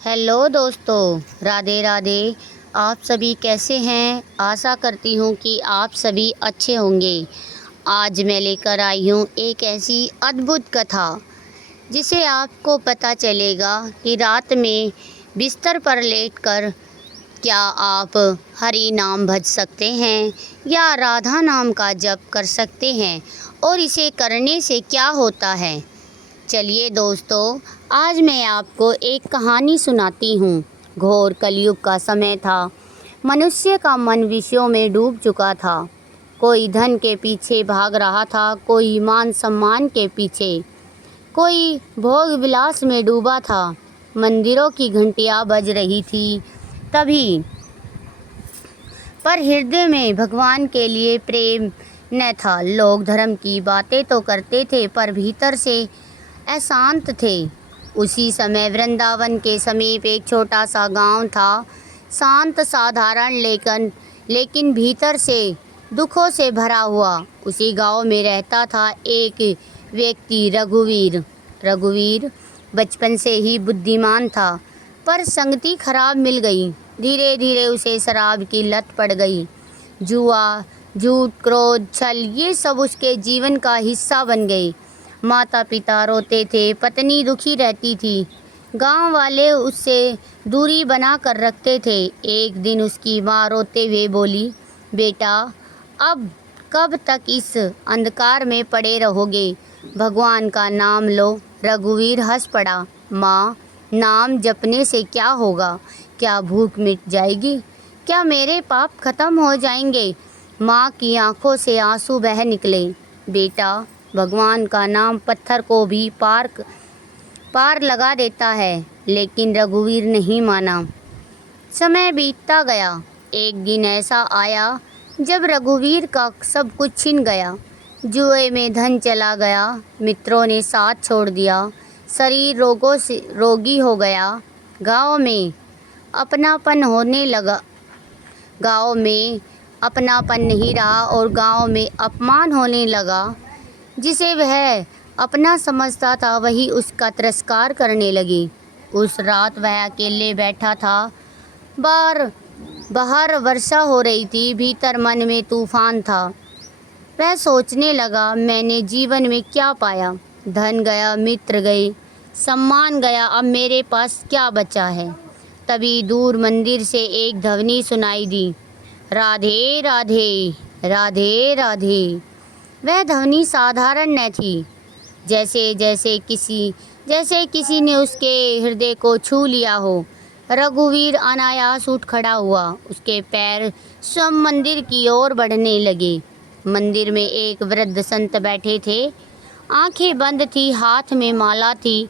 Hello दोस्तों, राधे राधे। आप सभी कैसे हैं? आशा करती हूँ कि आप सभी अच्छे होंगे। आज मैं लेकर आई हूँ एक ऐसी अद्भुत कथा जिसे आपको पता चलेगा कि रात में बिस्तर पर लेटकर क्या आप हरि नाम भज सकते हैं या राधा नाम का जप कर सकते हैं और इसे करने से क्या होता है। चलिए दोस्तों, आज मैं आपको एक कहानी सुनाती हूँ। घोर कलयुग का समय था। मनुष्य का मन विषयों में डूब चुका था। कोई धन के पीछे भाग रहा था, कोई मान सम्मान के पीछे, कोई भोग विलास में डूबा था। मंदिरों की घंटियाँ बज रही थी तभी, पर हृदय में भगवान के लिए प्रेम न था। लोग धर्म की बातें तो करते थे पर भीतर से अशांत थे। उसी समय वृंदावन के समीप एक छोटा सा गांव था, शांत साधारण लेकिन भीतर से दुखों से भरा हुआ। उसी गांव में रहता था एक व्यक्ति, रघुवीर। रघुवीर बचपन से ही बुद्धिमान था, पर संगति खराब मिल गई। धीरे धीरे उसे शराब की लत पड़ गई। जुआ, झूठ, क्रोध, छल, ये सब उसके जीवन का हिस्सा बन गए। माता पिता रोते थे, पत्नी दुखी रहती थी, गांव वाले उससे दूरी बना कर रखते थे। एक दिन उसकी माँ रोते हुए बोली, बेटा, अब कब तक इस अंधकार में पड़े रहोगे? भगवान का नाम लो। रघुवीर हंस पड़ा। माँ, नाम जपने से क्या होगा? क्या भूख मिट जाएगी? क्या मेरे पाप खत्म हो जाएंगे? माँ की आंखों से आंसू बह निकले। बेटा, भगवान का नाम पत्थर को भी पार लगा देता है। लेकिन रघुवीर नहीं माना। समय बीतता गया। एक दिन ऐसा आया जब रघुवीर का सब कुछ छिन गया। जुए में धन चला गया, मित्रों ने साथ छोड़ दिया, शरीर रोगों से रोगी हो गया। गांव में अपनापन होने लगा। गांव में अपनापन नहीं रहा और गांव में अपमान होने लगा। जिसे वह अपना समझता था वही उसका तिरस्कार करने लगी। उस रात वह अकेले बैठा था। बाहर वर्षा हो रही थी, भीतर मन में तूफान था। वह सोचने लगा, मैंने जीवन में क्या पाया? धन गया, मित्र गए, सम्मान गया, अब मेरे पास क्या बचा है? तभी दूर मंदिर से एक ध्वनि सुनाई दी, राधे राधे, राधे राधे। वह ध्वनि साधारण न थी, जैसे किसी ने उसके हृदय को छू लिया हो। रघुवीर अनायास उठ खड़ा हुआ। उसके पैर स्वयं मंदिर की ओर बढ़ने लगे। मंदिर में एक वृद्ध संत बैठे थे। आंखें बंद थी, हाथ में माला थी,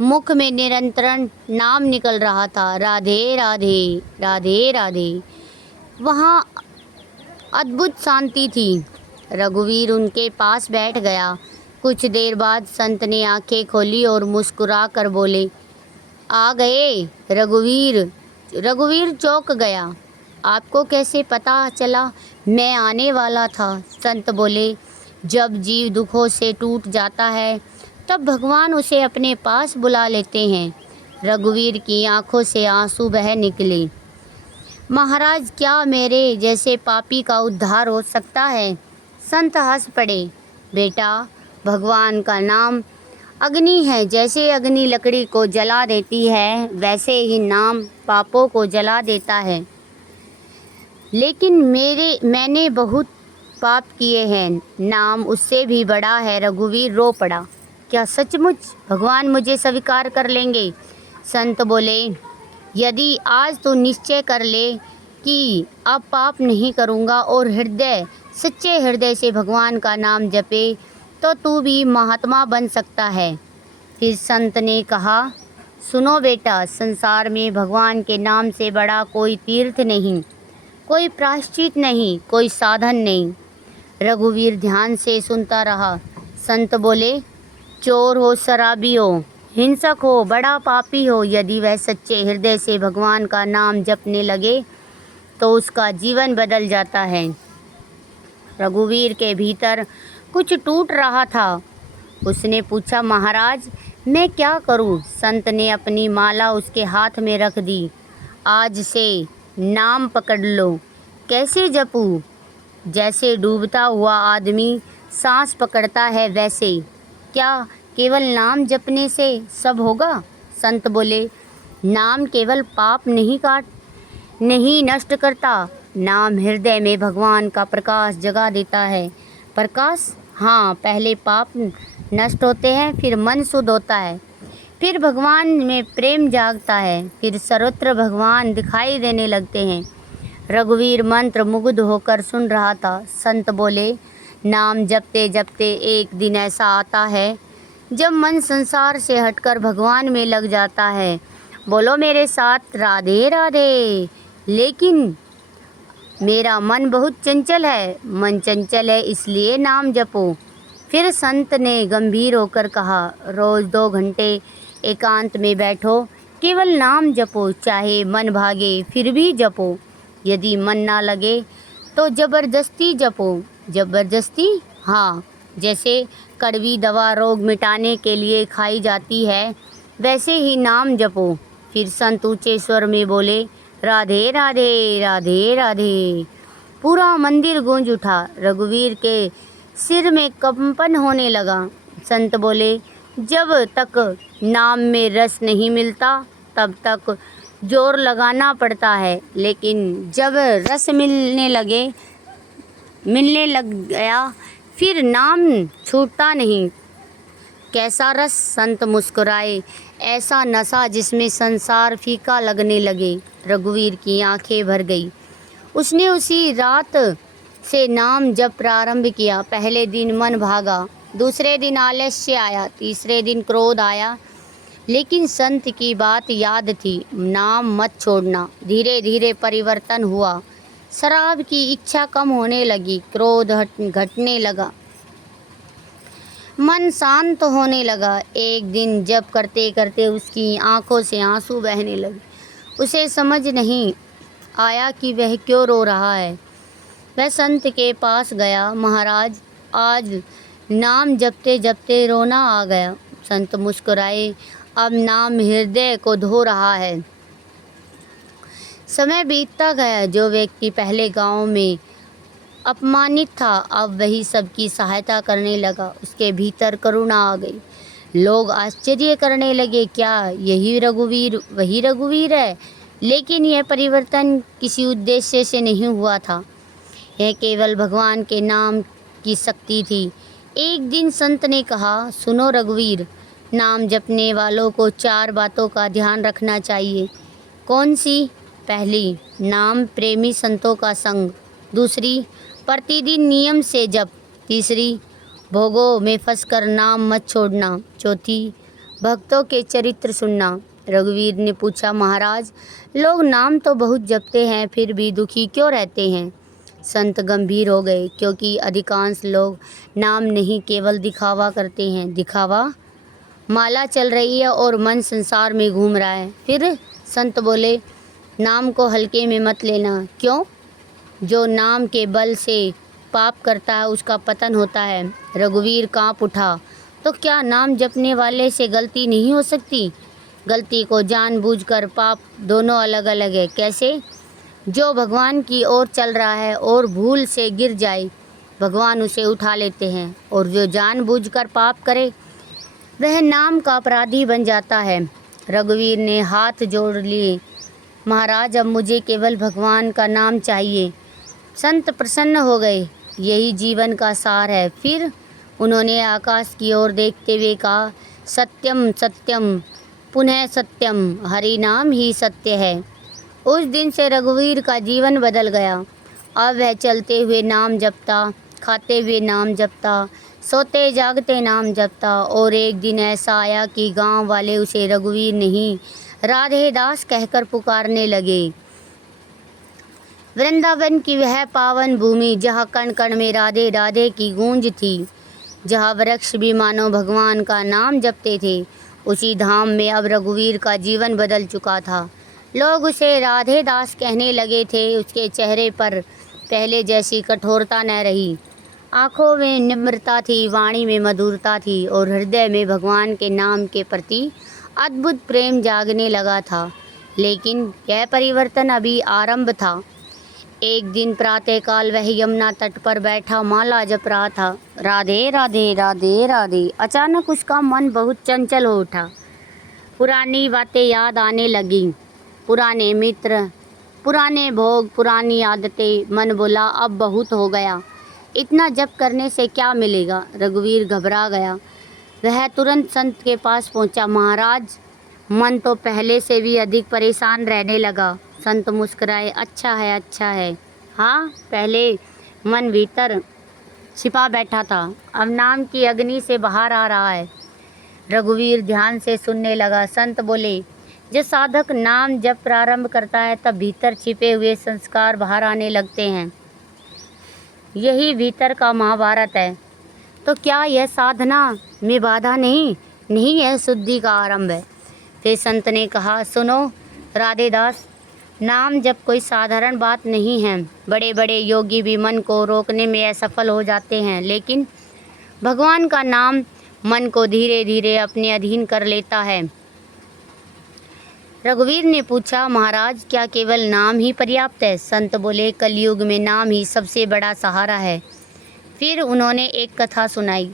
मुख में निरंतर नाम निकल रहा था, राधे राधे, राधे राधे। वहाँ अद्भुत शांति थी। रघुवीर उनके पास बैठ गया। कुछ देर बाद संत ने आंखें खोली और मुस्कुरा कर बोले, आ गए रघुवीर। रघुवीर चौंक गया। आपको कैसे पता चला? मैं आने वाला था। संत बोले, जब जीव दुखों से टूट जाता है तब भगवान उसे अपने पास बुला लेते हैं। रघुवीर की आंखों से आंसू बह निकले। महाराज, क्या मेरे जैसे पापी का उद्धार हो सकता है? संत हंस पड़े। बेटा, भगवान का नाम अग्नि है। जैसे अग्नि लकड़ी को जला देती है, वैसे ही नाम पापों को जला देता है। लेकिन मैंने बहुत पाप किए हैं, नाम उससे भी बड़ा है। रघुवीर रो पड़ा। क्या सचमुच भगवान मुझे स्वीकार कर लेंगे? संत बोले, यदि आज तू निश्चय कर ले कि अब पाप नहीं करूँगा और सच्चे हृदय से भगवान का नाम जपे, तो तू भी महात्मा बन सकता है। फिर संत ने कहा, सुनो बेटा, संसार में भगवान के नाम से बड़ा कोई तीर्थ नहीं, कोई प्रायश्चित नहीं, कोई साधन नहीं। रघुवीर ध्यान से सुनता रहा। संत बोले, चोर हो, शराबी हो, हिंसक हो, बड़ा पापी हो, यदि वह सच्चे हृदय से भगवान का नाम जपने लगे तो उसका जीवन बदल जाता है। रघुवीर के भीतर कुछ टूट रहा था। उसने पूछा, महाराज, मैं क्या करूं? संत ने अपनी माला उसके हाथ में रख दी। आज से नाम पकड़ लो। कैसे जपूं? जैसे डूबता हुआ आदमी सांस पकड़ता है वैसे। क्या केवल नाम जपने से सब होगा? संत बोले, नाम केवल पाप नहीं नष्ट करता। नाम हृदय में भगवान का प्रकाश जगा देता है। प्रकाश? हाँ, पहले पाप नष्ट होते हैं, फिर मन शुद्ध होता है, फिर भगवान में प्रेम जागता है, फिर सर्वत्र भगवान दिखाई देने लगते हैं। रघुवीर मंत्र मुग्ध होकर सुन रहा था। संत बोले, नाम जपते जपते एक दिन ऐसा आता है जब मन संसार से हटकर भगवान में लग जाता है। बोलो मेरे साथ, राधे राधे। लेकिन मेरा मन बहुत चंचल है। मन चंचल है इसलिए नाम जपो। फिर संत ने गंभीर होकर कहा, रोज़ 2 घंटे एकांत में बैठो, केवल नाम जपो। चाहे मन भागे फिर भी जपो। यदि मन ना लगे तो ज़बरदस्ती जपो। ज़बरदस्ती? हाँ, जैसे कड़वी दवा रोग मिटाने के लिए खाई जाती है, वैसे ही नाम जपो। फिर संत ऊंचे स्वर में बोले, राधे राधे राधे राधे। पूरा मंदिर गूंज उठा। रघुवीर के सिर में कंपन होने लगा। संत बोले, जब तक नाम में रस नहीं मिलता तब तक जोर लगाना पड़ता है, लेकिन जब रस मिलने लग गया फिर नाम छूटता नहीं। कैसा रस? संत मुस्कुराए। ऐसा नशा जिसमें संसार फीका लगने लगे। रघुवीर की आंखें भर गई। उसने उसी रात से नाम जप प्रारंभ किया। पहले दिन मन भागा, दूसरे दिन आलस्य आया, तीसरे दिन क्रोध आया, लेकिन संत की बात याद थी, नाम मत छोड़ना। धीरे धीरे परिवर्तन हुआ। शराब की इच्छा कम होने लगी, क्रोध घटने लगा, मन शांत होने लगा। एक दिन जप करते करते उसकी आंखों से आंसू बहने लगे। उसे समझ नहीं आया कि वह क्यों रो रहा है। वह संत के पास गया। महाराज, आज नाम जपते जपते रोना आ गया। संत मुस्कुराए। अब नाम हृदय को धो रहा है। समय बीतता गया। जो व्यक्ति पहले गांव में अपमानित था, अब वही सबकी सहायता करने लगा। उसके भीतर करुणा आ गई। लोग आश्चर्य करने लगे, क्या यही रघुवीर वही रघुवीर है? लेकिन यह परिवर्तन किसी उद्देश्य से नहीं हुआ था। यह केवल भगवान के नाम की शक्ति थी। एक दिन संत ने कहा, सुनो रघुवीर, नाम जपने वालों को 4 बातों का ध्यान रखना चाहिए। कौन सी? पहली, नाम प्रेमी संतों का संग। दूसरी, प्रतिदिन नियम से जप। तीसरी, भोगों में फंसकर नाम मत छोड़ना। चौथी, भक्तों के चरित्र सुनना। रघुवीर ने पूछा, महाराज, लोग नाम तो बहुत जपते हैं, फिर भी दुखी क्यों रहते हैं? संत गंभीर हो गए, क्योंकि अधिकांश लोग नाम नहीं केवल दिखावा करते हैं। दिखावा? माला चल रही है और मन संसार में घूम रहा है। फिर संत बोले, नाम को हल्के में मत लेना। क्यों? जो नाम के बल से पाप करता है उसका पतन होता है। रघुवीर कांप उठा। तो क्या नाम जपने वाले से गलती नहीं हो सकती? गलती को जानबूझकर पाप दोनों अलग अलग है। कैसे? जो भगवान की ओर चल रहा है और भूल से गिर जाए, भगवान उसे उठा लेते हैं, और जो जानबूझकर पाप करे वह नाम का अपराधी बन जाता है। रघुवीर ने हाथ जोड़ लिए। महाराज, अब मुझे केवल भगवान का नाम चाहिए। संत प्रसन्न हो गए। यही जीवन का सार है। फिर उन्होंने आकाश की ओर देखते हुए कहा, सत्यम सत्यम पुनः सत्यम, हरि नाम ही सत्य है। उस दिन से रघुवीर का जीवन बदल गया। अब वह चलते हुए नाम जपता, खाते हुए नाम जपता, सोते जागते नाम जपता। और एक दिन ऐसा आया कि गांव वाले उसे रघुवीर नहीं, राधे दास कहकर पुकारने लगे। वृंदावन की वह पावन भूमि जहाँ कण कण में राधे राधे की गूंज थी, जहाँ वृक्ष भी मानो भगवान का नाम जपते थे, उसी धाम में अब रघुवीर का जीवन बदल चुका था। लोग उसे राधे दास कहने लगे थे। उसके चेहरे पर पहले जैसी कठोरता न रही। आँखों में निम्रता थी, वाणी में मधुरता थी और हृदय में भगवान के नाम के प्रति अद्भुत प्रेम जागने लगा था। लेकिन यह परिवर्तन अभी आरंभ था। एक दिन प्रातःकाल वह यमुना तट पर बैठा माला जप रहा था। राधे राधे राधे राधे। अचानक उसका मन बहुत चंचल हो उठा। पुरानी बातें याद आने लगीं, पुराने मित्र, पुराने भोग, पुरानी आदतें। मन बोला अब बहुत हो गया, इतना जप करने से क्या मिलेगा। रघुवीर घबरा गया। वह तुरंत संत के पास पहुंचा। महाराज, मन तो पहले से भी अधिक परेशान रहने लगा। संत मुस्कुराए। अच्छा है, अच्छा है। हाँ, पहले मन भीतर छिपा बैठा था, अब नाम की अग्नि से बाहर आ रहा है। रघुवीर ध्यान से सुनने लगा। संत बोले, जब साधक नाम जब प्रारंभ करता है तब भीतर छिपे हुए संस्कार बाहर आने लगते हैं। यही भीतर का महाभारत है। तो क्या यह साधना में बाधा नहीं? नहीं, यह शुद्धि का आरंभ है। फिर संत ने कहा, सुनो राधेदास, नाम जब कोई साधारण बात नहीं है। बड़े बड़े योगी भी मन को रोकने में असफल हो जाते हैं, लेकिन भगवान का नाम मन को धीरे धीरे अपने अधीन कर लेता है। रघुवीर ने पूछा, महाराज, क्या केवल नाम ही पर्याप्त है? संत बोले, कलयुग में नाम ही सबसे बड़ा सहारा है। फिर उन्होंने एक कथा सुनाई।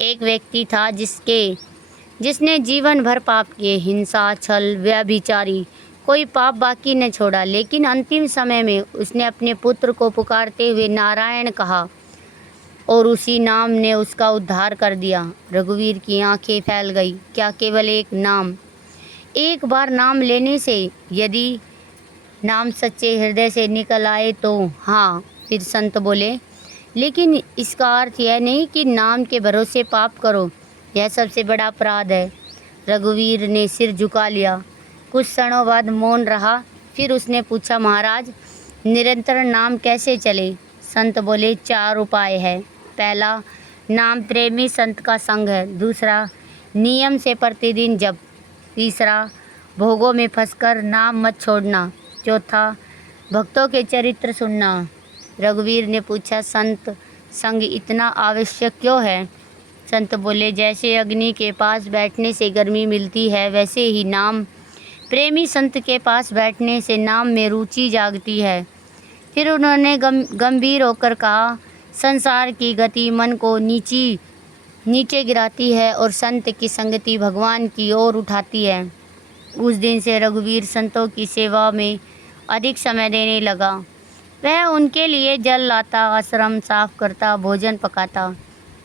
एक व्यक्ति था जिसने जीवन भर पाप किए, हिंसा, छल, व्यभिचारी, कोई पाप बाकी न छोड़ा। लेकिन अंतिम समय में उसने अपने पुत्र को पुकारते हुए नारायण कहा और उसी नाम ने उसका उद्धार कर दिया। रघुवीर की आंखें फैल गई। क्या केवल एक नाम? एक बार नाम लेने से यदि नाम सच्चे हृदय से निकल आए तो हाँ। फिर संत बोले, लेकिन इसका अर्थ यह नहीं कि नाम के भरोसे पाप करो, यह सबसे बड़ा अपराध है। रघुवीर ने सिर झुका लिया। कुछ क्षणों बाद मौन रहा। फिर उसने पूछा, महाराज, निरंतर नाम कैसे चले? संत बोले, 4 उपाय है। पहला, नाम प्रेमी संत का संग है। दूसरा, नियम से प्रतिदिन जप। तीसरा, भोगों में फंसकर नाम मत छोड़ना। चौथा, भक्तों के चरित्र सुनना। रघुवीर ने पूछा, संत संग इतना आवश्यक क्यों है? संत बोले, जैसे अग्नि के पास बैठने से गर्मी मिलती है, वैसे ही नाम प्रेमी संत के पास बैठने से नाम में रुचि जागती है। फिर उन्होंने गंभीर होकर कहा, संसार की गति मन को नीचे गिराती है और संत की संगति भगवान की ओर उठाती है। उस दिन से रघुवीर संतों की सेवा में अधिक समय देने लगा। वह उनके लिए जल लाता, आश्रम साफ करता, भोजन पकाता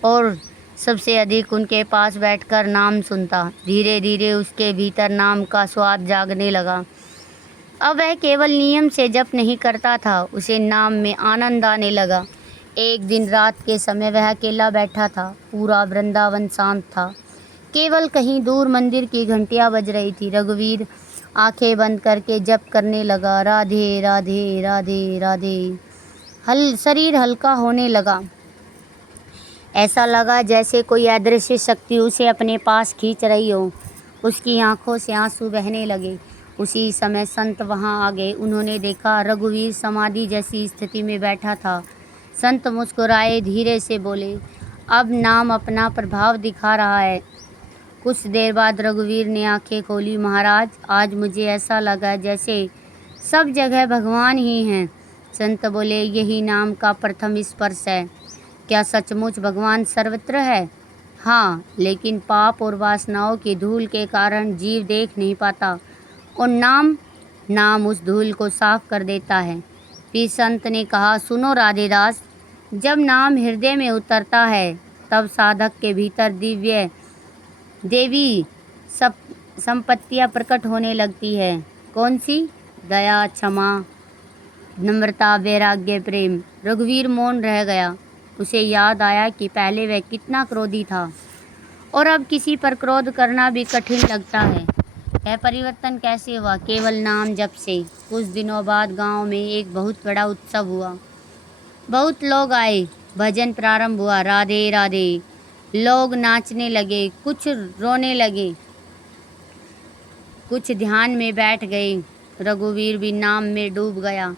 और सबसे अधिक उनके पास बैठकर नाम सुनता। धीरे धीरे उसके भीतर नाम का स्वाद जागने लगा। अब वह केवल नियम से जप नहीं करता था, उसे नाम में आनंद आने लगा। एक दिन रात के समय वह अकेला बैठा था। पूरा वृंदावन शांत था। केवल कहीं दूर मंदिर की घंटियां बज रही थी। रघुवीर आंखें बंद करके जप करने लगा। राधे राधे राधे राधे। शरीर हल्का होने लगा। ऐसा लगा जैसे कोई अदृश्य शक्ति उसे अपने पास खींच रही हो। उसकी आंखों से आंसू बहने लगे। उसी समय संत वहां आ गए। उन्होंने देखा रघुवीर समाधि जैसी स्थिति में बैठा था। संत मुस्कुराए, धीरे से बोले, अब नाम अपना प्रभाव दिखा रहा है। कुछ देर बाद रघुवीर ने आंखें खोली। महाराज, आज मुझे ऐसा लगा जैसे सब जगह भगवान ही हैं। संत बोले, यही नाम का प्रथम स्पर्श है। क्या सचमुच भगवान सर्वत्र है? हाँ, लेकिन पाप और वासनाओं की धूल के कारण जीव देख नहीं पाता और नाम उस धूल को साफ कर देता है। फिर संत ने कहा, सुनो राधेदास, जब नाम हृदय में उतरता है तब साधक के भीतर देवी संपत्तियाँ प्रकट होने लगती है। कौन सी? दया, क्षमा, नम्रता, वैराग्य, प्रेम। रघुवीर मौन रह गया। उसे याद आया कि पहले वह कितना क्रोधी था और अब किसी पर क्रोध करना भी कठिन लगता है। यह परिवर्तन कैसे हुआ? केवल नाम जप से। कुछ दिनों बाद गांव में एक बहुत बड़ा उत्सव हुआ। बहुत लोग आए। भजन प्रारंभ हुआ। राधे राधे। लोग नाचने लगे, कुछ रोने लगे, कुछ ध्यान में बैठ गए। रघुवीर भी नाम में डूब गया।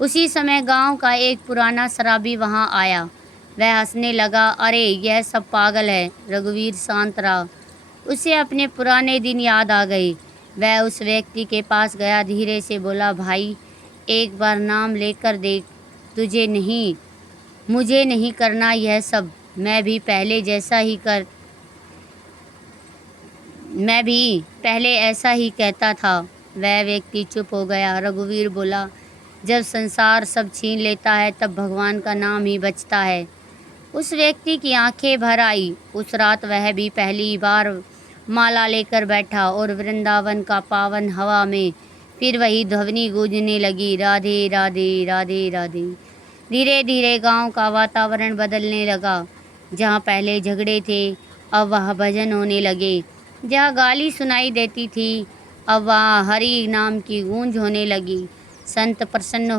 उसी समय गांव का एक पुराना शराबी वहां आया। वह हंसने लगा, अरे यह सब पागल है। रघुवीर शांत रहा। उसे अपने पुराने दिन याद आ गए। वह उस व्यक्ति के पास गया, धीरे से बोला, भाई एक बार नाम लेकर देख, मुझे नहीं करना यह सब। मैं भी पहले ऐसा ही कहता था। वह व्यक्ति चुप हो गया। रघुवीर बोला, जब संसार सब छीन लेता है तब भगवान का नाम ही बचता है। उस व्यक्ति की आंखें भर आई। उस रात वह भी पहली बार माला लेकर बैठा और वृंदावन का पावन हवा में फिर वही ध्वनि गूंजने लगी, राधे राधे राधे राधे। धीरे धीरे गांव का वातावरण बदलने लगा। जहाँ पहले झगड़े थे अब वहाँ भजन होने लगे। जहाँ गाली सुनाई देती थी अब वहाँ हरि नाम की गूंज होने लगी। संत प्रसन्न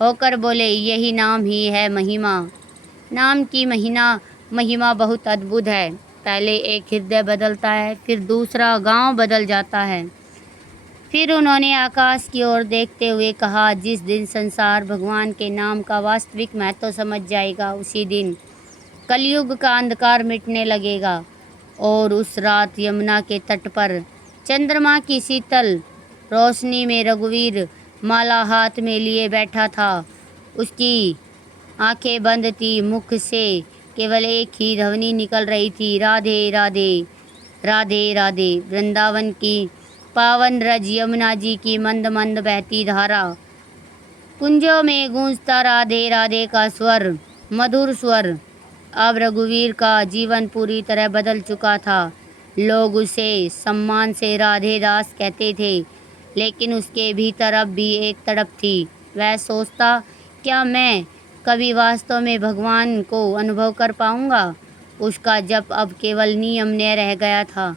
होकर बोले, यही नाम ही है महिमा। नाम की महिमा बहुत अद्भुत है। पहले एक हृदय बदलता है, फिर दूसरा गांव बदल जाता है। फिर उन्होंने आकाश की ओर देखते हुए कहा, जिस दिन संसार भगवान के नाम का वास्तविक महत्व समझ जाएगा, उसी दिन कलयुग का अंधकार मिटने लगेगा। और उस रात यमुना के तट पर चंद्रमा की शीतल रोशनी में रघुवीर माला हाथ में लिए बैठा था। उसकी आंखें बंद थी, मुख से केवल एक ही ध्वनि निकल रही थी, राधे राधे राधे राधे। वृंदावन की पावन रज, यमुना जी की मंद मंद बहती धारा, कुंजों में गूंजता राधे राधे का स्वर, मधुर स्वर। अब रघुवीर का जीवन पूरी तरह बदल चुका था। लोग उसे सम्मान से राधे दास कहते थे, लेकिन उसके भीतर अब भी एक तड़प थी। वह सोचता, क्या मैं कभी वास्तव में भगवान को अनुभव कर पाऊंगा। उसका जप अब केवल नियम न रह गया था।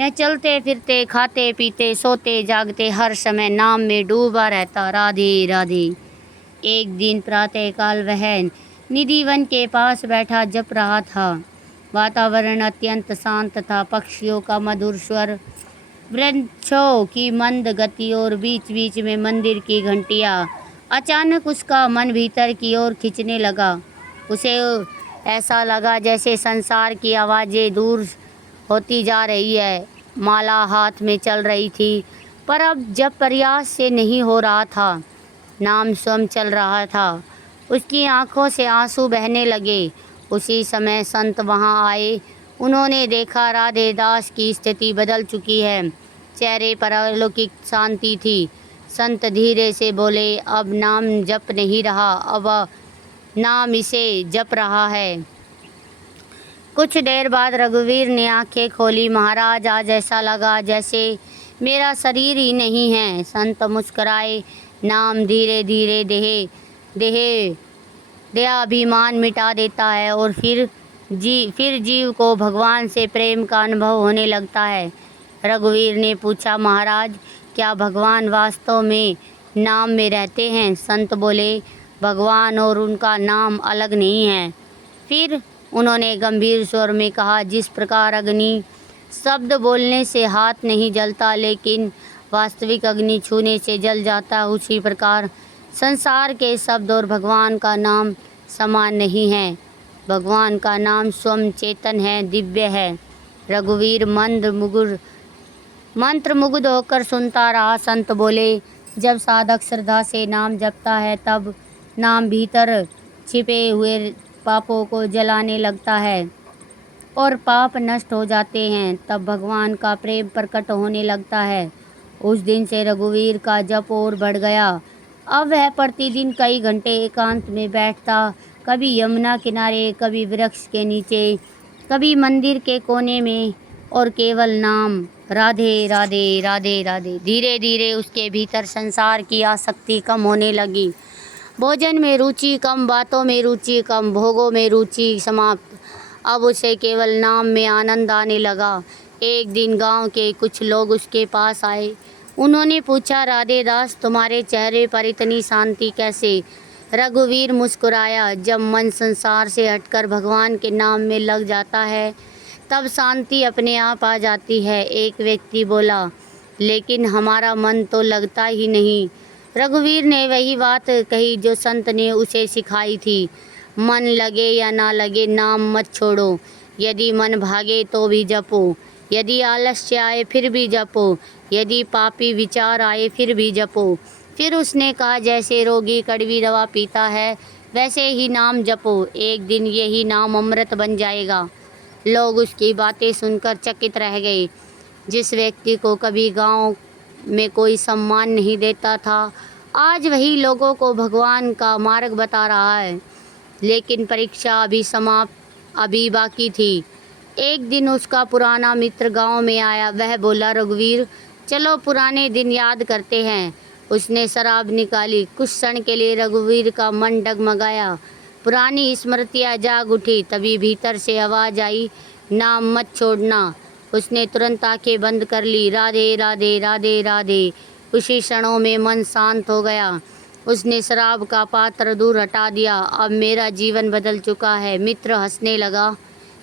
यह चलते फिरते, खाते पीते, सोते जागते हर समय नाम में डूबा रहता, राधे राधे। एक दिन प्रातःकाल वह निधिवन के पास बैठा जप रहा था। वातावरण अत्यंत शांत था। पक्षियों का मधुर स्वर, वृक्षों की मंद गति और बीच बीच में मंदिर की घंटियाँ। अचानक उसका मन भीतर की ओर खींचने लगा। उसे ऐसा लगा जैसे संसार की आवाज़ें दूर होती जा रही है। माला हाथ में चल रही थी, पर अब जब प्रयास से नहीं हो रहा था, नाम स्वयं चल रहा था। उसकी आंखों से आंसू बहने लगे। उसी समय संत वहां आए। उन्होंने देखा राधे दास की स्थिति बदल चुकी है। चेहरे पर अलौकिक शांति थी। संत धीरे से बोले, अब नाम जप नहीं रहा, अब नाम इसे जप रहा है। कुछ देर बाद रघुवीर ने आंखें खोली। महाराज, आज ऐसा लगा जैसे मेरा शरीर ही नहीं है। संत मुस्कुराए। नाम धीरे धीरे देहाभिमान मिटा देता है और फिर जीव को भगवान से प्रेम का अनुभव होने लगता है। रघुवीर ने पूछा, महाराज, क्या भगवान वास्तव में नाम में रहते हैं? संत बोले, भगवान और उनका नाम अलग नहीं है। फिर उन्होंने गंभीर स्वर में कहा, जिस प्रकार अग्नि शब्द बोलने से हाथ नहीं जलता, लेकिन वास्तविक अग्नि छूने से जल जाता, उसी प्रकार संसार के शब्द और भगवान का नाम समान नहीं है। भगवान का नाम स्वयं चेतन है, दिव्य है। रघुवीर मंत्रमुग्ध होकर सुनता रहा। संत बोले, जब साधक श्रद्धा से नाम जपता है तब नाम भीतर छिपे हुए पापों को जलाने लगता है और पाप नष्ट हो जाते हैं। तब भगवान का प्रेम प्रकट होने लगता है। उस दिन से रघुवीर का जप और बढ़ गया। अब वह प्रतिदिन कई घंटे एकांत में बैठता, कभी यमुना किनारे, कभी वृक्ष के नीचे, कभी मंदिर के कोने में, और केवल नाम, राधे राधे राधे राधे। धीरे धीरे उसके भीतर संसार की आसक्ति कम होने लगी। भोजन में रुचि कम, बातों में रुचि कम, भोगों में रुचि समाप्त। अब उसे केवल नाम में आनंद आने लगा। एक दिन गांव के कुछ लोग उसके पास आए। उन्होंने पूछा, राधे दास, तुम्हारे चेहरे पर इतनी शांति कैसे? रघुवीर मुस्कुराया। जब मन संसार से हटकर भगवान के नाम में लग जाता है तब शांति अपने आप आ जाती है। एक व्यक्ति बोला, लेकिन हमारा मन तो लगता ही नहीं। रघुवीर ने वही बात कही जो संत ने उसे सिखाई थी। मन लगे या ना लगे नाम मत छोड़ो, यदि मन भागे तो भी जपो, यदि आलस्य आए फिर भी जपो, यदि पापी विचार आए फिर भी जपो। फिर उसने कहा, जैसे रोगी कड़वी दवा पीता है वैसे ही नाम जपो, एक दिन यही नाम अमृत बन जाएगा। लोग उसकी बातें सुनकर चकित रह गए। जिस व्यक्ति को कभी गांव में कोई सम्मान नहीं देता था, आज वही लोगों को भगवान का मार्ग बता रहा है। लेकिन परीक्षा अभी बाकी थी। एक दिन उसका पुराना मित्र गांव में आया। वह बोला, रघुवीर चलो पुराने दिन याद करते हैं। उसने शराब निकाली। कुछ क्षण के लिए रघुवीर का मन डगमगाया। पुरानी स्मृतियाँ जाग उठी। तभी भीतर से आवाज़ आई, नाम मत छोड़ना। उसने तुरंत आंखें बंद कर ली। राधे राधे राधे राधे। उसी क्षणों में मन शांत हो गया। उसने शराब का पात्र दूर हटा दिया। अब मेरा जीवन बदल चुका है। मित्र हंसने लगा।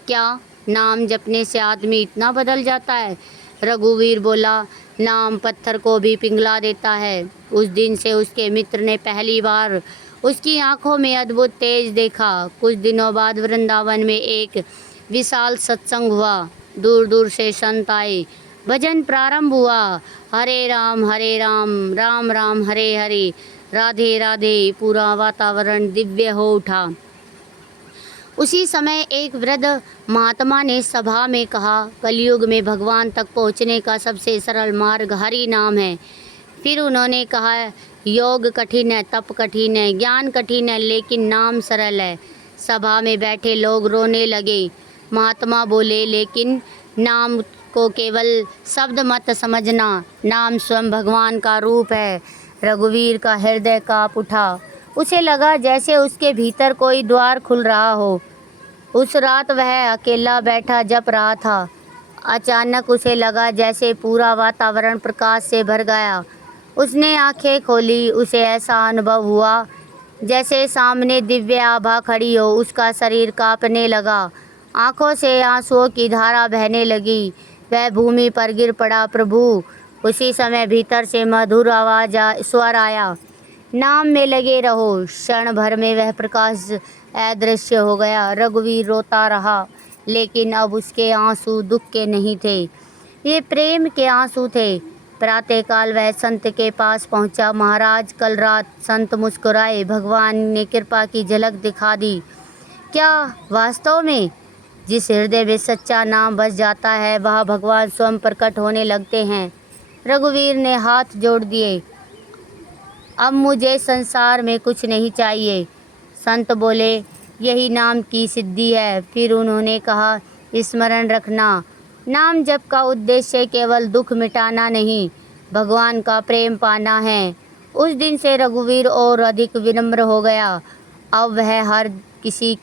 क्या नाम जपने से आदमी इतना बदल जाता है? रघुवीर बोला, नाम पत्थर को भी पिघला देता है। उस दिन से उसके मित्र ने पहली बार उसकी आंखों में अद्भुत तेज देखा। कुछ दिनों बाद वृंदावन में एक विशाल सत्संग हुआ। दूर दूर से संत आए। भजन प्रारंभ हुआ। हरे राम राम राम हरे हरे, राधे राधे। पूरा वातावरण दिव्य हो उठा। उसी समय एक वृद्ध महात्मा ने सभा में कहा, कलयुग में भगवान तक पहुँचने का सबसे सरल मार्ग हरि नाम है। फिर उन्होंने कहा, योग कठिन है, तप कठिन है, ज्ञान कठिन है, लेकिन नाम सरल है। सभा में बैठे लोग रोने लगे। महात्मा बोले, लेकिन नाम को केवल शब्द मत समझना, नाम स्वयं भगवान का रूप है। रघुवीर का हृदय कांप उठा। उसे लगा जैसे उसके भीतर कोई द्वार खुल रहा हो। उस रात वह अकेला बैठा जप रहा था। अचानक उसे लगा जैसे पूरा वातावरण प्रकाश से भर गया। उसने आंखें खोली। उसे ऐसा अनुभव हुआ जैसे सामने दिव्य आभा खड़ी हो। उसका शरीर कांपने लगा। आंखों से आंसुओं की धारा बहने लगी। वह भूमि पर गिर पड़ा। प्रभु! उसी समय भीतर से मधुर स्वर आया, नाम में लगे रहो। क्षण भर में वह प्रकाश अदृश्य हो गया। रघुवीर रोता रहा, लेकिन अब उसके आंसू दुख के नहीं थे, ये प्रेम के आंसू थे। प्रातःकाल वह संत के पास पहुंचा। महाराज, कल रात। संत मुस्कुराए। भगवान ने कृपा की झलक दिखा दी। क्या वास्तव में? जिस हृदय में सच्चा नाम बस जाता है, वह भगवान स्वयं प्रकट होने लगते हैं। रघुवीर ने हाथ जोड़ दिए। अब मुझे संसार में कुछ नहीं चाहिए। संत बोले, यही नाम की सिद्धि है। फिर उन्होंने कहा, स्मरण रखना, नाम जप का उद्देश्य केवल दुख मिटाना नहीं, भगवान का प्रेम पाना है। उस दिन से रघुवीर और अधिक विनम्र हो गया। अब वह हर किसी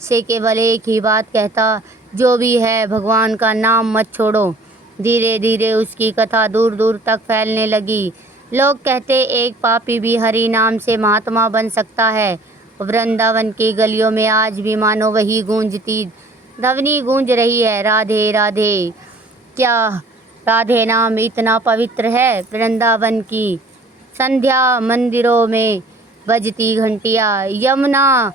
से केवल एक ही बात कहता, जो भी है भगवान का नाम मत छोड़ो। धीरे धीरे उसकी कथा दूर दूर तक फैलने लगी। लोग कहते, एक पापी भी हरि नाम से महात्मा बन सकता है। वृंदावन की गलियों में आज भी मानो वही गूंजती ध्वनि गूंज रही है, राधे राधे। क्या राधे नाम इतना पवित्र है? वृंदावन की संध्या मंदिरों में बजती घंटियाँ, यमुना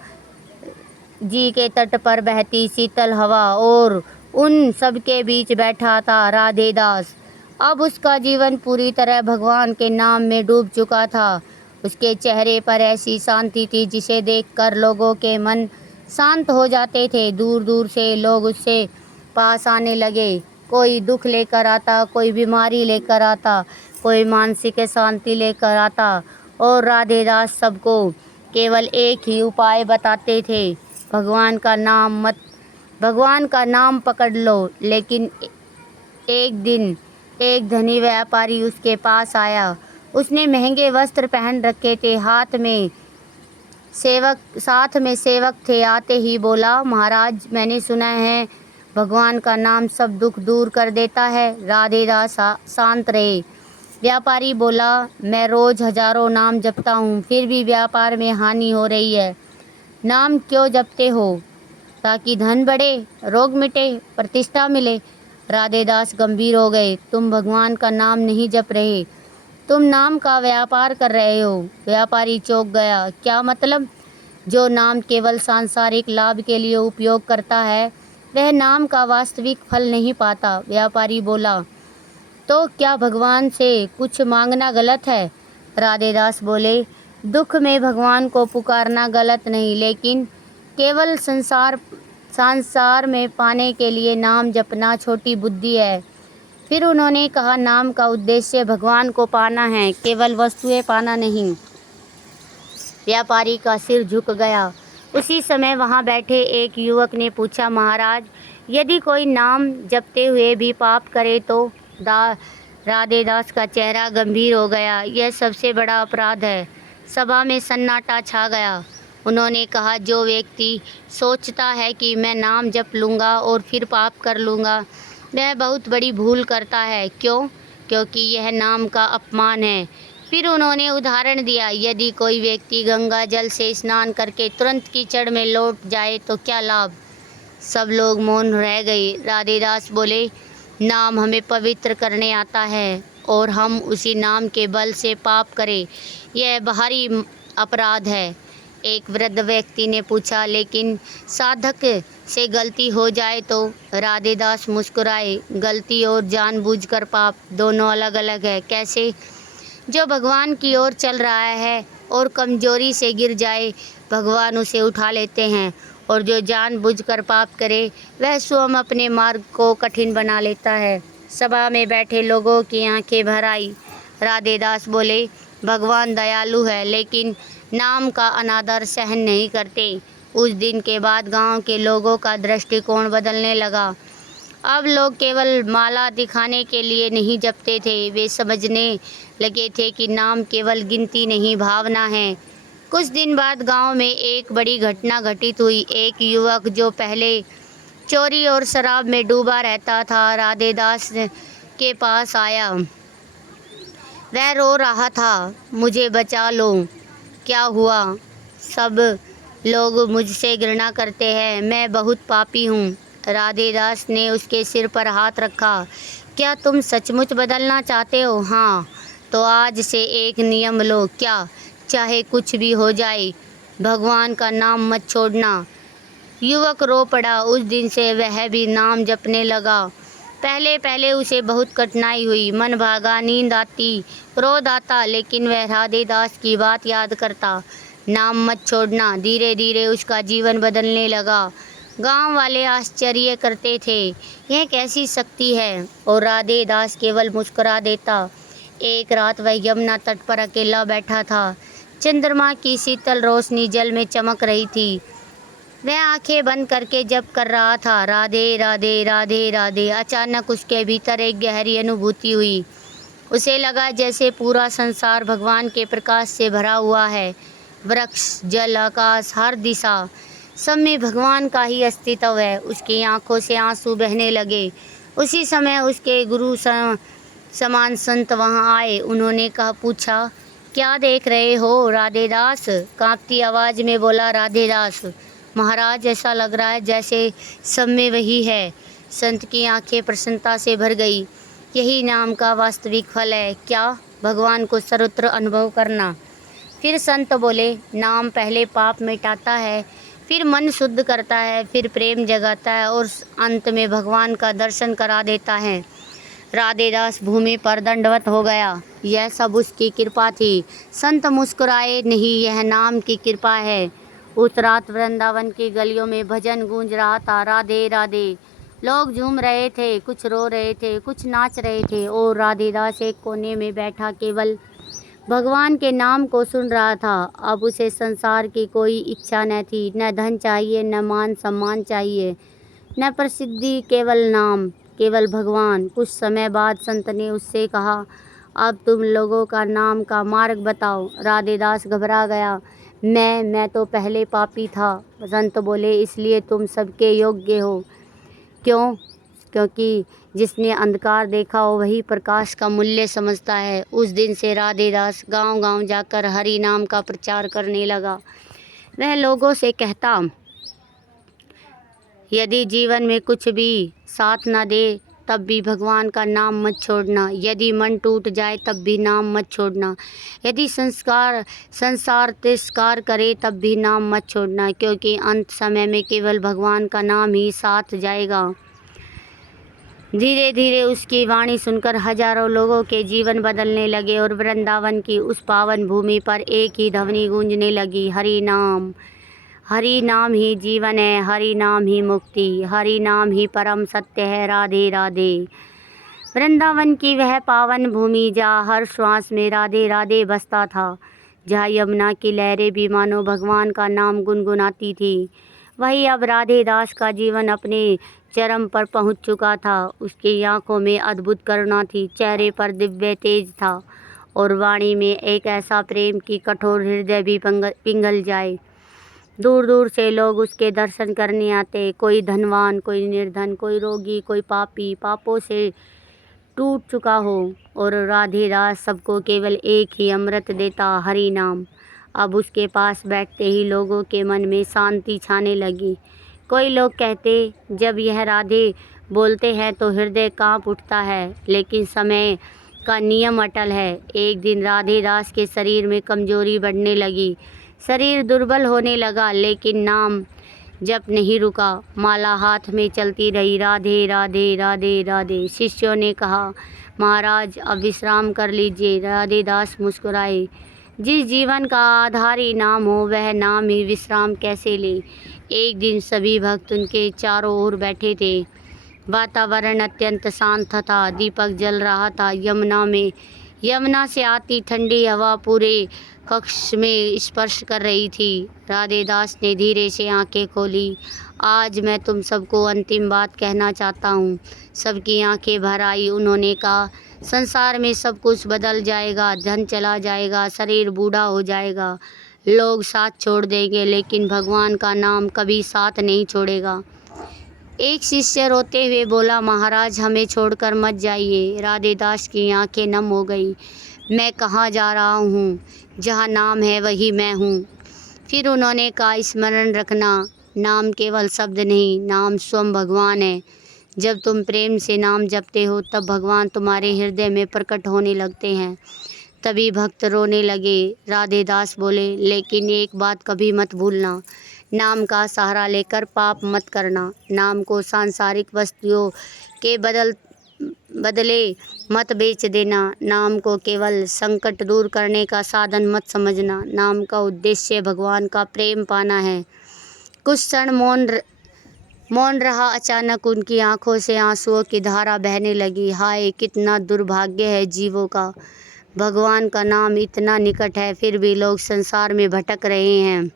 जी के तट पर बहती शीतल हवा, और उन सब के बीच बैठा था राधे दास। अब उसका जीवन पूरी तरह भगवान के नाम में डूब चुका था। उसके चेहरे पर ऐसी शांति थी जिसे देखकर लोगों के मन शांत हो जाते थे। दूर दूर से लोग उससे पास आने लगे। कोई दुख लेकर आता, कोई बीमारी लेकर आता, कोई मानसिक शांति लेकर आता, और राधे दास सबको केवल एक ही उपाय बताते थे, भगवान का नाम पकड़ लो। लेकिन एक दिन एक धनी व्यापारी उसके पास आया। उसने महंगे वस्त्र पहन रखे थे, साथ में सेवक थे। आते ही बोला, महाराज, मैंने सुना है भगवान का नाम सब दुख दूर कर देता है। राधे दास शांत रहे। व्यापारी बोला, मैं रोज हजारों नाम जपता हूँ, फिर भी व्यापार में हानि हो रही है। नाम क्यों जपते हो? ताकि धन बढ़े, रोग मिटे, प्रतिष्ठा मिले। राधे दास गंभीर हो गए। तुम भगवान का नाम नहीं जप रहे, तुम नाम का व्यापार कर रहे हो। व्यापारी चौंक गया। क्या मतलब? जो नाम केवल सांसारिक लाभ के लिए उपयोग करता है वह नाम का वास्तविक फल नहीं पाता। व्यापारी बोला, तो क्या भगवान से कुछ मांगना गलत है? राधेदास बोले, दुख में भगवान को पुकारना गलत नहीं, लेकिन केवल संसार में पाने के लिए नाम जपना छोटी बुद्धि है। फिर उन्होंने कहा, नाम का उद्देश्य भगवान को पाना है, केवल वस्तुएं पाना नहीं। व्यापारी का सिर झुक गया। उसी समय वहां बैठे एक युवक ने पूछा, महाराज, यदि कोई नाम जपते हुए भी पाप करे तो? राधेदास का चेहरा गंभीर हो गया। यह सबसे बड़ा अपराध है। सभा में सन्नाटा छा गया। उन्होंने कहा, जो व्यक्ति सोचता है कि मैं नाम जप लूँगा और फिर पाप कर लूँगा, वह बहुत बड़ी भूल करता है। क्यों? क्योंकि यह नाम का अपमान है। फिर उन्होंने उदाहरण दिया, यदि कोई व्यक्ति गंगा जल से स्नान करके तुरंत कीचड़ में लौट जाए तो क्या लाभ? सब लोग मौन रह गए। राधेदास बोले, नाम हमें पवित्र करने आता है और हम उसी नाम के बल से पाप करें, यह भारी अपराध है। एक वृद्ध व्यक्ति ने पूछा, लेकिन साधक से गलती हो जाए तो? राधेदास मुस्कुराए, गलती और जानबूझकर पाप दोनों अलग अलग है। कैसे? जो भगवान की ओर चल रहा है और कमजोरी से गिर जाए, भगवान उसे उठा लेते हैं, और जो जानबूझकर पाप करे वह स्वयं अपने मार्ग को कठिन बना लेता है। सभा में बैठे लोगों की आंखें भर आई। राधेदास बोले, भगवान दयालु है, लेकिन नाम का अनादर सहन नहीं करते। उस दिन के बाद गांव के लोगों का दृष्टिकोण बदलने लगा। अब लोग केवल माला दिखाने के लिए नहीं जपते थे, वे समझने लगे थे कि नाम केवल गिनती नहीं, भावना है। कुछ दिन बाद गांव में एक बड़ी घटना घटित हुई। एक युवक जो पहले चोरी और शराब में डूबा रहता था, राधेदास के पास आया। वह रो रहा था, मुझे बचा लो। क्या हुआ? सब लोग मुझसे घृणा करते हैं, मैं बहुत पापी हूँ। राधेदास ने उसके सिर पर हाथ रखा। क्या तुम सचमुच बदलना चाहते हो? हाँ, तो आज से एक नियम लो। क्या? चाहे कुछ भी हो जाए, भगवान का नाम मत छोड़ना। युवक रो पड़ा। उस दिन से वह भी नाम जपने लगा। पहले पहले उसे बहुत कठिनाई हुई, मन भागा, नींद आती, क्रोध आता, लेकिन वह राधेदास की बात याद करता। नाम मत छोड़ना। धीरे धीरे उसका जीवन बदलने लगा। गांव वाले आश्चर्य करते थे, यह कैसी शक्ति है, और राधेदास केवल मुस्कुरा देता। एक रात वह यमुना तट पर अकेला बैठा था। चंद्रमा की शीतल रोशनी जल में चमक रही थी। वह आंखें बंद करके जप कर रहा था, राधे राधे राधे राधे। अचानक उसके भीतर एक गहरी अनुभूति हुई। उसे लगा जैसे पूरा संसार भगवान के प्रकाश से भरा हुआ है। वृक्ष, जल, आकाश, हर दिशा, सब में भगवान का ही अस्तित्व है। उसकी आंखों से आंसू बहने लगे। उसी समय उसके गुरु समान संत वहां आए। उन्होंने पूछा, क्या देख रहे हो? राधेदास कांपती आवाज़ में बोला, राधेदास महाराज, ऐसा लग रहा है जैसे सब में वही है। संत की आंखें प्रसन्नता से भर गई। यही नाम का वास्तविक फल है। क्या? भगवान को सर्वत्र अनुभव करना। फिर संत बोले, नाम पहले पाप मिटाता है, फिर मन शुद्ध करता है, फिर प्रेम जगाता है और अंत में भगवान का दर्शन करा देता है। राधेदास भूमि पर दंडवत हो गया। यह सब उसकी कृपा थी। संत मुस्कुराए, नहीं, यह नाम की कृपा है। उस रात वृंदावन की गलियों में भजन गूंज रहा था, राधे राधे। लोग झूम रहे थे, कुछ रो रहे थे, कुछ नाच रहे थे, और राधेदास एक कोने में बैठा केवल भगवान के नाम को सुन रहा था। अब उसे संसार की कोई इच्छा न थी, न धन चाहिए, न मान सम्मान चाहिए, न प्रसिद्धि, केवल नाम, केवल भगवान। कुछ समय बाद संत ने उससे कहा, अब तुम लोगों का नाम का मार्ग बताओ। राधेदास घबरा गया। मैं तो पहले पापी था। संत बोले, इसलिए तुम सबके योग्य हो। क्यों? क्योंकि जिसने अंधकार देखा हो वही प्रकाश का मूल्य समझता है। उस दिन से राधेदास गांव-गांव जाकर हरि नाम का प्रचार करने लगा। वह लोगों से कहता, यदि जीवन में कुछ भी साथ न दे तब भी भगवान का नाम मत छोड़ना। यदि मन टूट जाए तब भी नाम मत छोड़ना। यदि संसार तिरस्कार करे तब भी नाम मत छोड़ना, क्योंकि अंत समय में केवल भगवान का नाम ही साथ जाएगा। धीरे धीरे उसकी वाणी सुनकर हजारों लोगों के जीवन बदलने लगे और वृंदावन की उस पावन भूमि पर एक ही ध्वनि गूंजने लगी, हरि नाम। हरि नाम ही जीवन है, हरि नाम ही मुक्ति, हरि नाम ही परम सत्य है। राधे राधे। वृंदावन की वह पावन भूमि जहाँ हर श्वास में राधे राधे बसता था, जहाँ यमुना की लहरें भी मानो भगवान का नाम गुनगुनाती थी, वही अब राधे दास का जीवन अपने चरम पर पहुंच चुका था। उसकी आंखों में अद्भुत करुणा थी, चेहरे पर दिव्य तेज था और वाणी में एक ऐसा प्रेम कि कठोर हृदय भी पिघल जाए। दूर दूर से लोग उसके दर्शन करने आते, कोई धनवान, कोई निर्धन, कोई रोगी, कोई पापी, पापों से टूट चुका हो, और राधे दास सबको केवल एक ही अमृत देता, हरि नाम। अब उसके पास बैठते ही लोगों के मन में शांति छाने लगी। कोई लोग कहते, जब यह राधे बोलते हैं तो हृदय कांप उठता है, लेकिन समय का नियम अटल है। एक दिन राधे दास के शरीर में कमजोरी बढ़ने लगी, शरीर दुर्बल होने लगा, लेकिन नाम जप नहीं रुका। माला हाथ में चलती रही, राधे राधे राधे राधे। शिष्यों ने कहा, महाराज अब विश्राम कर लीजिए। राधे दास मुस्कुराए, जिस जीवन का आधार ही नाम हो, वह नाम ही विश्राम कैसे ले। एक दिन सभी भक्त उनके चारों ओर बैठे थे। वातावरण अत्यंत शांत था, दीपक जल रहा था। यमुना से आती ठंडी हवा पूरे कक्ष में स्पर्श कर रही थी। राधे दास ने धीरे से आंखें खोली। आज मैं तुम सबको अंतिम बात कहना चाहता हूँ। सबकी आंखें भर आई। उन्होंने कहा, संसार में सब कुछ बदल जाएगा, धन चला जाएगा, शरीर बूढ़ा हो जाएगा, लोग साथ छोड़ देंगे, लेकिन भगवान का नाम कभी साथ नहीं छोड़ेगा। एक शिष्य रोते हुए बोला, महाराज हमें छोड़कर मत जाइए। राधे दास की आंखें नम हो गई। मैं कहाँ जा रहा हूँ? जहाँ नाम है वही मैं हूँ। फिर उन्होंने कहा, स्मरण रखना, नाम केवल शब्द नहीं, नाम स्वयं भगवान है। जब तुम प्रेम से नाम जपते हो तब भगवान तुम्हारे हृदय में प्रकट होने लगते हैं। तभी भक्त रोने लगे। राधे दास बोले, लेकिन एक बात कभी मत भूलना, नाम का सहारा लेकर पाप मत करना। नाम को सांसारिक वस्तुओं के बदले मत बेच देना। नाम को केवल संकट दूर करने का साधन मत समझना। नाम का उद्देश्य भगवान का प्रेम पाना है। कुछ क्षण मौन रहा। अचानक उनकी आंखों से आंसुओं की धारा बहने लगी। हाय, कितना दुर्भाग्य है जीवों का। भगवान का नाम इतना निकट है, फिर भी लोग संसार में भटक रहे हैं।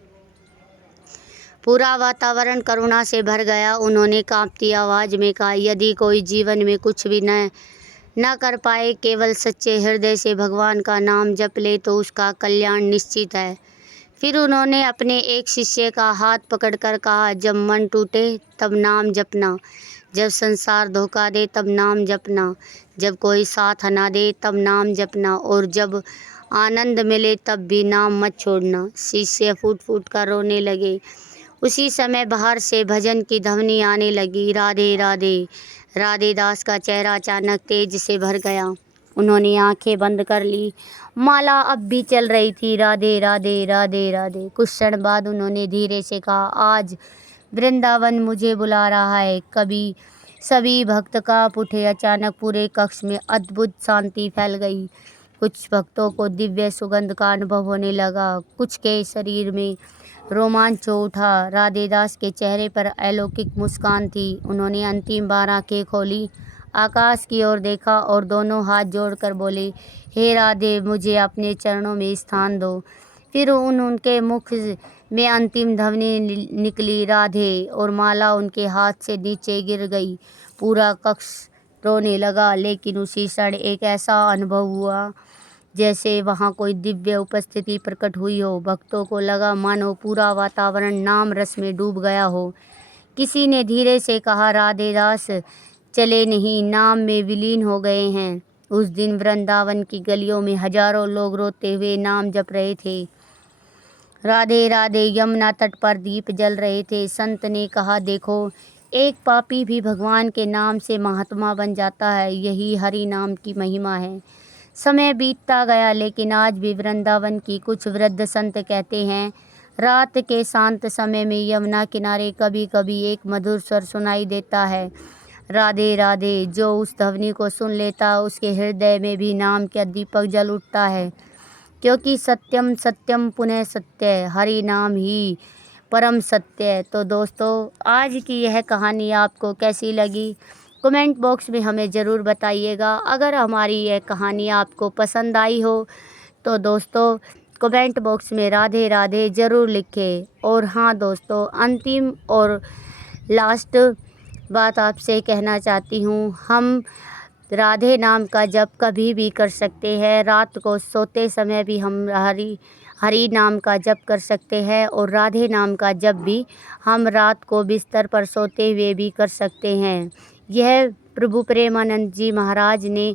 पूरा वातावरण करुणा से भर गया। उन्होंने कांपती आवाज़ में कहा, यदि कोई जीवन में कुछ भी न कर पाए, केवल सच्चे हृदय से भगवान का नाम जप ले तो उसका कल्याण निश्चित है। फिर उन्होंने अपने एक शिष्य का हाथ पकड़कर कहा, जब मन टूटे तब नाम जपना, जब संसार धोखा दे तब नाम जपना, जब कोई साथ ना दे तब नाम जपना, और जब आनंद मिले तब भी नाम मत छोड़ना। शिष्य फूट फूट कर रोने लगे। उसी समय बाहर से भजन की ध्वनि आने लगी, राधे राधे। राधे दास का चेहरा अचानक तेज से भर गया। उन्होंने आंखें बंद कर ली। माला अब भी चल रही थी, राधे राधे राधे राधे। कुछ क्षण बाद उन्होंने धीरे से कहा, आज वृंदावन मुझे बुला रहा है। कभी सभी भक्त कांप उठे। अचानक पूरे कक्ष में अद्भुत शांति फैल गई। कुछ भक्तों को दिव्य सुगंध का अनुभव होने लगा, कुछ के शरीर में रोमांच हो उठा। राधे दास के चेहरे पर अलौकिक मुस्कान थी। उन्होंने अंतिम बार आंखें खोली, आकाश की ओर देखा और दोनों हाथ जोड़कर बोले, हे राधे, मुझे अपने चरणों में स्थान दो। फिर उनके मुख में अंतिम ध्वनि निकली, राधे, और माला उनके हाथ से नीचे गिर गई। पूरा कक्ष रोने लगा, लेकिन उसी क्षण एक ऐसा अनुभव हुआ जैसे वहाँ कोई दिव्य उपस्थिति प्रकट हुई हो। भक्तों को लगा मानो पूरा वातावरण नाम रस में डूब गया हो। किसी ने धीरे से कहा, राधे दास चले नहीं, नाम में विलीन हो गए हैं। उस दिन वृंदावन की गलियों में हजारों लोग रोते हुए नाम जप रहे थे, राधे राधे। यमुना तट पर दीप जल रहे थे। संत ने कहा, देखो, एक पापी भी भगवान के नाम से महात्मा बन जाता है। यही हरि नाम की महिमा है। समय बीतता गया, लेकिन आज भी वृंदावन की कुछ वृद्ध संत कहते हैं, रात के शांत समय में यमुना किनारे कभी कभी एक मधुर स्वर सुनाई देता है, राधे राधे। जो उस ध्वनि को सुन लेता, उसके हृदय में भी नाम का दीपक जल उठता है, क्योंकि सत्यम सत्यम पुनः सत्य, हरि नाम ही परम सत्य है। तो दोस्तों, आज की यह कहानी आपको कैसी लगी, कमेंट बॉक्स में हमें ज़रूर बताइएगा। अगर हमारी यह कहानी आपको पसंद आई हो तो दोस्तों कमेंट बॉक्स में राधे राधे ज़रूर लिखें। और हाँ दोस्तों, अंतिम और लास्ट बात आपसे कहना चाहती हूँ, हम राधे नाम का जप कभी भी कर सकते हैं। रात को सोते समय भी हम हरि नाम का जप कर सकते हैं, और राधे नाम का जप भी हम रात को बिस्तर पर सोते हुए भी कर सकते हैं। यह प्रभु प्रेमानंद जी महाराज ने